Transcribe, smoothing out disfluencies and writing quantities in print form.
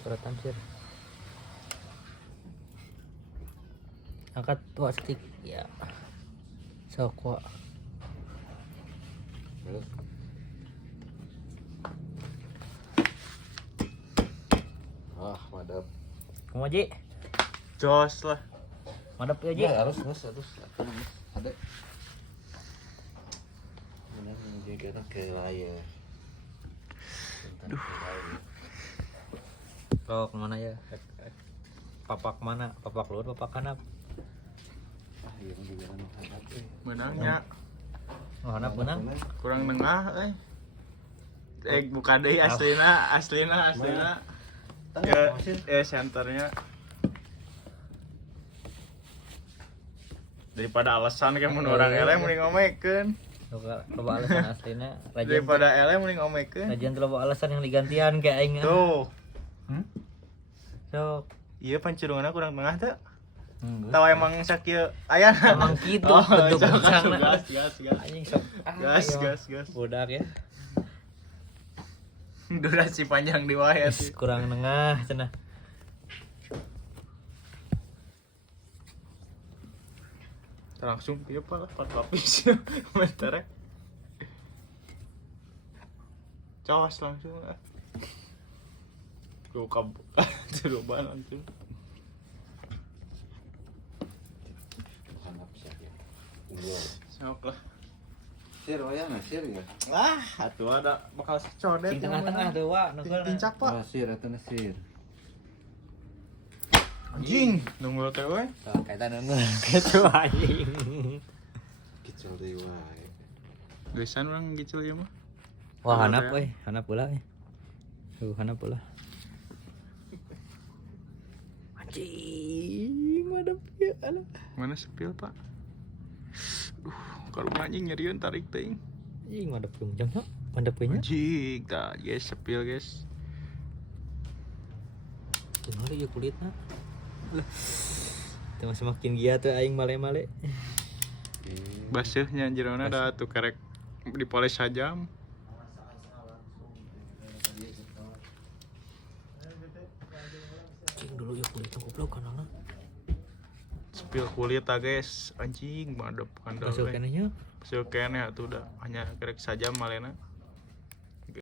Berotan sir. Angkat tua stick ya. Sok wa. Madap. Kumaha Ji? Jos lah. Madep ya Ji. Ya, harus. Ada. Mana menjaga ke layar. Sok mana ya? Papak mana? Papak luar, papak kanap. Iya juga kan hadap. Menangnya Oh, kanap menang. kurang nengah buka deh aslina. Ya senternya. Daripada alasan kayak mun urang eleh mending ngomekeun. Loba alasan aslina. Daripada eleh mending ngomekeun. Lajian teu loba alasan yang digantian kayak aing. Tuh. Sok. Iya pancurunganna kurang tengah teh. Geus. Tahu emang sakieu aya. Emang kitu bentuk besarna. Gas. Anjing sok. Gas. Budak ya. Durasi panjang di wae sih. Kurang nengah cenah. Langsung ieu lah 4 lapis. Komentarnya. Cawas langsung. Buka coba langsung. Hadap saja. Unggul. Sok lah. Sir wayang sir ya. Atuh ada bakal codet. Di tengah-tengah tuh wa nukeulna. Tincak pak. Oh, sir eta sir. Anjing, nunggul teh we. Sok kaitan ngeul kitu anjing. Kicau deui wae. Gesan urang gitu ya mah. Wah, hanap euy, hanap ulah euy. Hanap ulah. Anjing, madep ya alah. Mana sepil, Pak? Kalau anjing nyeriun tarik teuing. Anjing madep jam sok. Madep we nya. Anjing, tah guys, sepil guys. Kumaha ieu kulitna? Teu semakin giat tuh aing male-male. Baseuhnya jerona da tuh karek dipoles sajam. Cing dulu ya kulitna goblok kanana. Sepil kulit tah guys, anjing madep kandel. Masuk keneh nya. Masuk keneh atuh da hanya karek sajam malena.